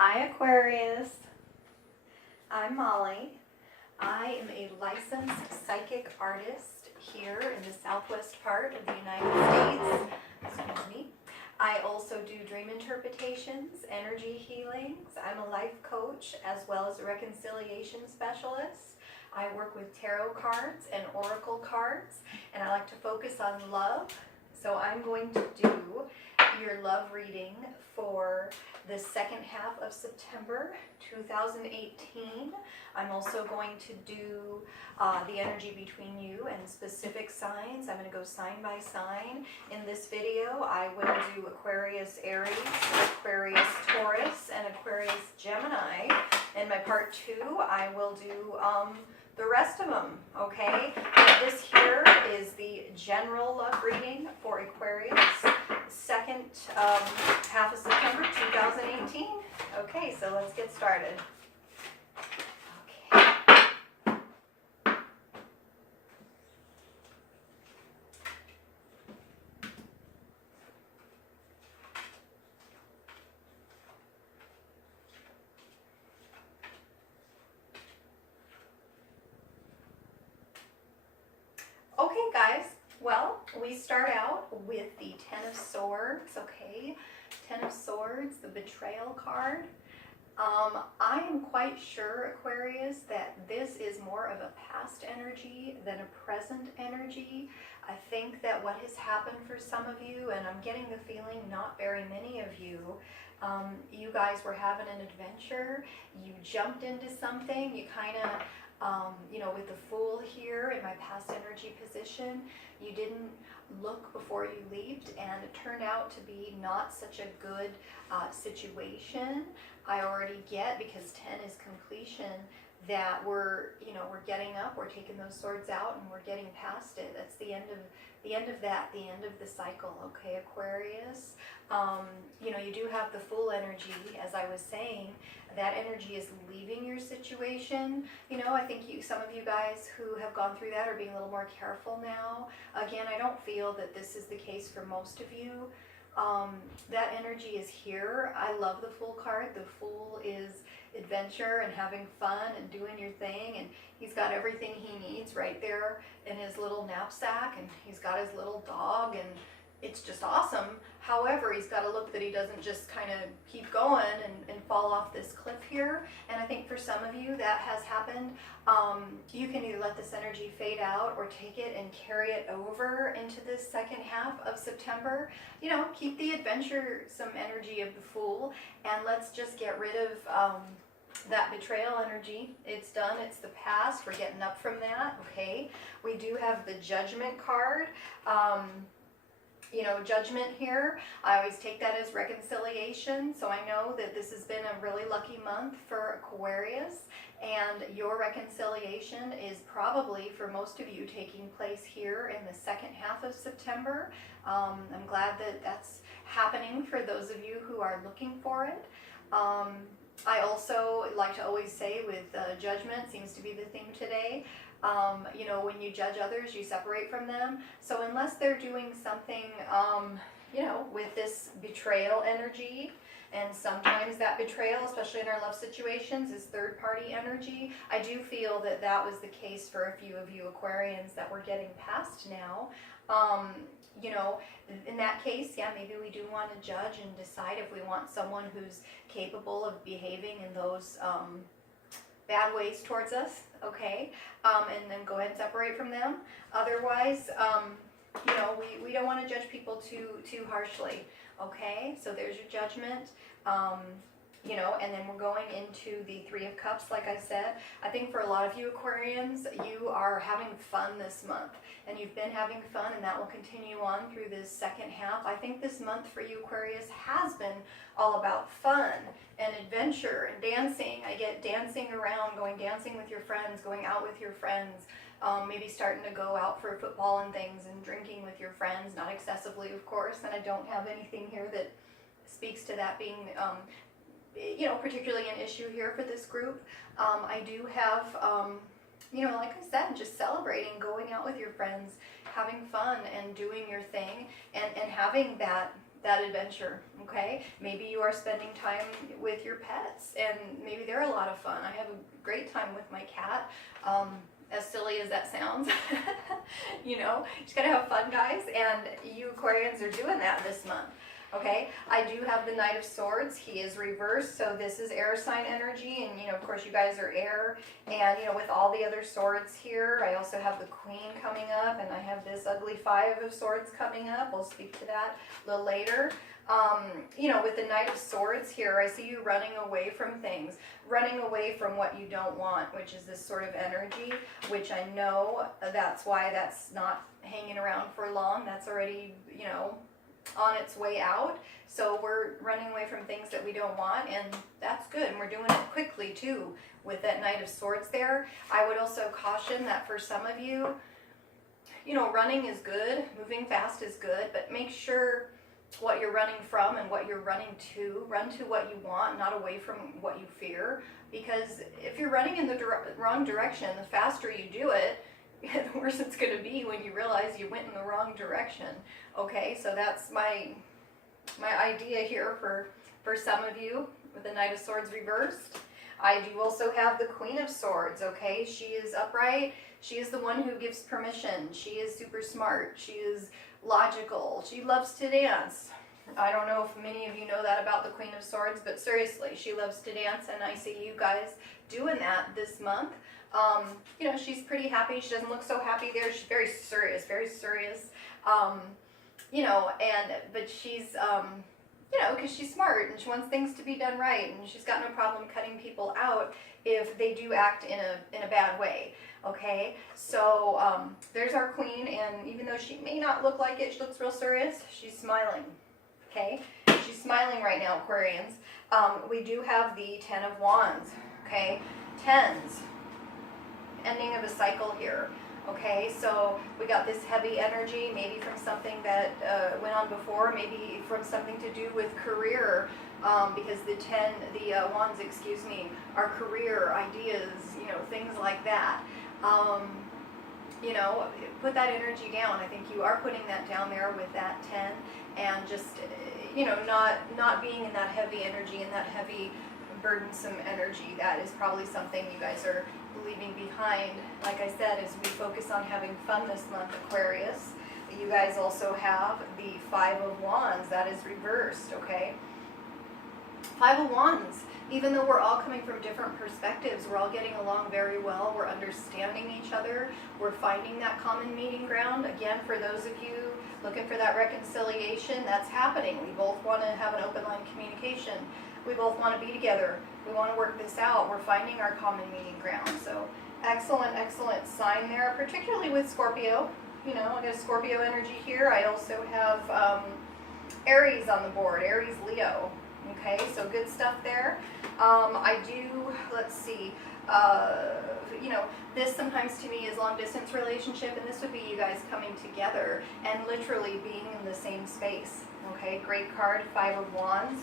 Hi Aquarius, I'm Molly. I am a licensed psychic artist here in the southwest part of the United States. Excuse me. I also do dream interpretations, energy healings. I'm a life coach as well as a reconciliation specialist. I work with tarot cards and oracle cards, and I like to focus on love. So I'm going to do your love reading for the second half of September 2018. I'm also going to do the energy between you and specific signs. I'm going to go sign by sign. In this video, I will do Aquarius Aries, Aquarius Taurus, and Aquarius Gemini. In my part 2, I will do the rest of them, okay? This here is the general love reading for Aquarius, second half of September 2018. Okay, so let's get started. Okay. Okay, guys, well, we start out with the Ten of Swords, okay? Ten of Swords, the Betrayal card. I am quite sure, Aquarius, that this is more of a past energy than a present energy. I think that what has happened for some of you, and I'm getting the feeling not very many of you, you guys were having an adventure, you jumped into something, you kind of with the Fool here in my past energy position, you didn't look before you leaped, and it turned out to be not such a good situation. I already get, because 10 is completion, that we're getting up, we're taking those swords out, and we're getting past it. That's the end of that, the end of the cycle, okay, Aquarius? You do have the Fool energy, as I was saying. That energy is leaving your situation. I think some of you guys who have gone through that are being a little more careful now. Again, I don't feel that this is the case for most of you. That energy is here. I love the Fool card. The Fool is adventure and having fun and doing your thing, and he's got everything he needs right there in his little knapsack, and he's got his little dog, and it's just awesome. However, he's got to look that he doesn't just kind of keep going and fall off this cliff here. And I think for some of you that has happened. You can either let this energy fade out or take it and carry it over into this second half of September. Keep the adventuresome energy of the Fool, and let's just get rid of that betrayal energy. It's done. It's the past. We're getting up from that. Okay. We do have the Judgment card. Judgment here, I always take that as reconciliation, so I know that this has been a really lucky month for Aquarius, and your reconciliation is probably, for most of you, taking place here in the second half of September. I'm glad that that's happening for those of you who are looking for it. I also like to always say with judgment, seems to be the theme today, when you judge others, you separate from them. So unless they're doing something, with this betrayal energy, and sometimes that betrayal, especially in our love situations, is third-party energy. I do feel that that was the case for a few of you Aquarians that we're getting past now. In that case, yeah, maybe we do want to judge and decide if we want someone who's capable of behaving in those bad ways towards us, okay? And then go ahead and separate from them. Otherwise, we don't want to judge people too harshly, okay? So there's your judgment. And then we're going into the Three of Cups, like I said. I think for a lot of you Aquarians, you are having fun this month, and you've been having fun, and that will continue on through this second half. I think this month for you Aquarius has been all about fun and adventure and dancing. I get dancing around, going dancing with your friends, going out with your friends, maybe starting to go out for football and things, and drinking with your friends, not excessively, of course, and I don't have anything here that speaks to that being particularly an issue here for this group. I do have, like I said, just celebrating, going out with your friends, having fun and doing your thing, and having that that adventure, okay? Maybe you are spending time with your pets, and maybe they're a lot of fun. I have a great time with my cat. As silly as that sounds, you know, you just gotta have fun, guys, and you Aquarians are doing that this month. Okay, I do have the Knight of Swords. He is reversed, so this is air sign energy, and you know, of course, you guys are air, and you know, with all the other swords here, I also have the Queen coming up, and I have this ugly Five of Swords coming up. We'll speak to that a little later. You know, with the Knight of Swords here, I see you running away from things, running away from what you don't want, which is this sort of energy, which I know that's why that's not hanging around for long. That's already, you know, on its way out. So we're running away from things that we don't want, and that's good, and we're doing it quickly too with that Knight of Swords there. I would also caution that for some of you, you know, running is good, moving fast is good, but make sure what you're running from and what you're running to, run to what you want, not away from what you fear, because if you're running in the wrong direction, the faster you do it, the worse it's going to be when you realize you went in the wrong direction. Okay, so that's my idea here for some of you with the Knight of Swords reversed. I do also have the Queen of Swords, okay? She is upright. She is the one who gives permission. She is super smart. She is logical. She loves to dance. I don't know if many of you know that about the Queen of Swords, but seriously, she loves to dance, and I see you guys doing that this month. You know, she's pretty happy. She doesn't look so happy there. She's very serious, very serious. You know, but she's, you know, because she's smart and she wants things to be done right, and she's got no problem cutting people out if they do act in a bad way. Okay, so there's our Queen, and even though she may not look like it, she looks real serious, she's smiling. Okay, she's smiling right now, Aquarians. We do have the Ten of Wands. Okay, tens, ending of a cycle here. Okay, so we got this heavy energy, maybe from something that went on before, maybe from something to do with career, because the wands, excuse me, are career ideas, you know, things like that. You know, put that energy down. I think you are putting that down there with that 10, and just, you know, not being in that heavy energy and that heavy burdensome energy. That is probably something you guys are leaving behind. Like I said, as we focus on having fun this month, Aquarius, you guys also have the Five of Wands. That is reversed, okay? Five of Wands. Even though we're all coming from different perspectives, we're all getting along very well. We're understanding each other. We're finding that common meeting ground. Again, for those of you looking for that reconciliation, that's happening. We both want to have an open line communication. We both want to be together. We want to work this out. We're finding our common meeting ground. So excellent, excellent sign there, particularly with Scorpio. You know, I got a Scorpio energy here. I also have Aries on the board, Aries, Leo. Okay, so good stuff there. I do, let's see, you know, this sometimes to me is long distance relationship, and this would be you guys coming together and literally being in the same space. Okay, great card, Five of Wands.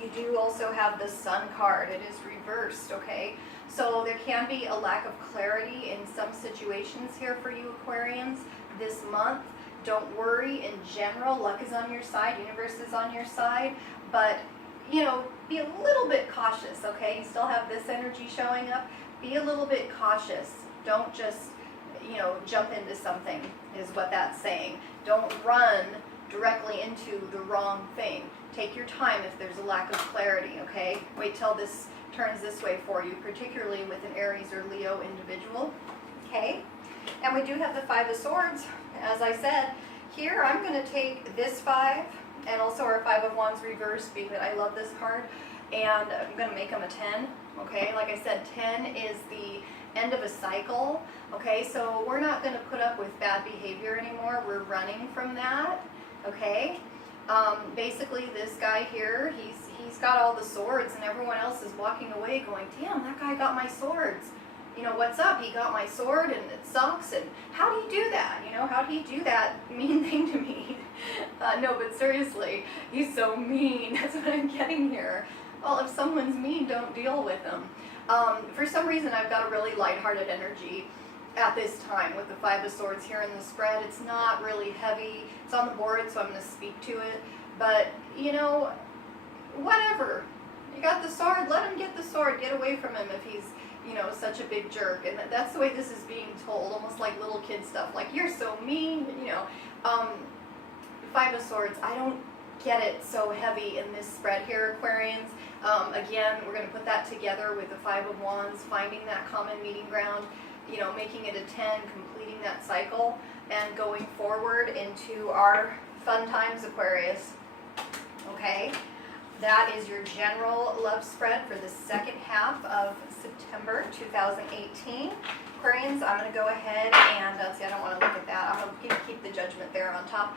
You do also have the Sun card. It is reversed, okay? So there can be a lack of clarity in some situations here for you Aquarians this month. Don't worry, in general, luck is on your side, universe is on your side, but, you know, be a little bit cautious, okay? You still have this energy showing up. Be a little bit cautious. Don't just, you know, jump into something, is what that's saying. Don't run directly into the wrong thing. Take your time if there's a lack of clarity, okay? Wait till this turns this way for you, particularly with an Aries or Leo individual, okay? And we do have the Five of Swords. As I said, here I'm going to take this 5 and also our Five of Wands reversed, because I love this card, and I'm going to make them a 10, okay? Like I said, 10 is the end of a cycle, okay? So we're not going to put up with bad behavior anymore. We're running from that, okay? Basically, this guy here, he's got all the swords, and everyone else is walking away going, damn, that guy got my swords. You know, what's up? He got my sword, and it sucks, and how do you do that? You know, how do you do that mean thing to me? No, but seriously, he's so mean. That's what I'm getting here. Well, if someone's mean, don't deal with them. For some reason, I've got a really lighthearted energy at this time with the Five of Swords here in the spread. It's not really heavy. It's on the board, so I'm going to speak to it. But, you know, whatever. You got the sword, let him get the sword. Get away from him if he's, you know, such a big jerk. And that's the way this is being told, almost like little kid stuff. Like, you're so mean, you know. Five of Swords, I don't get it so heavy in this spread here, Aquarians. Again, we're going to put that together with the Five of Wands, finding that common meeting ground, you know, making it a 10, completing that cycle, and going forward into our fun times, Aquarius. Okay, that is your general love spread for the second half of September 2018. Aquarians, I'm going to go ahead and, see, I don't want to look at that. I'm going to keep the judgment there on top.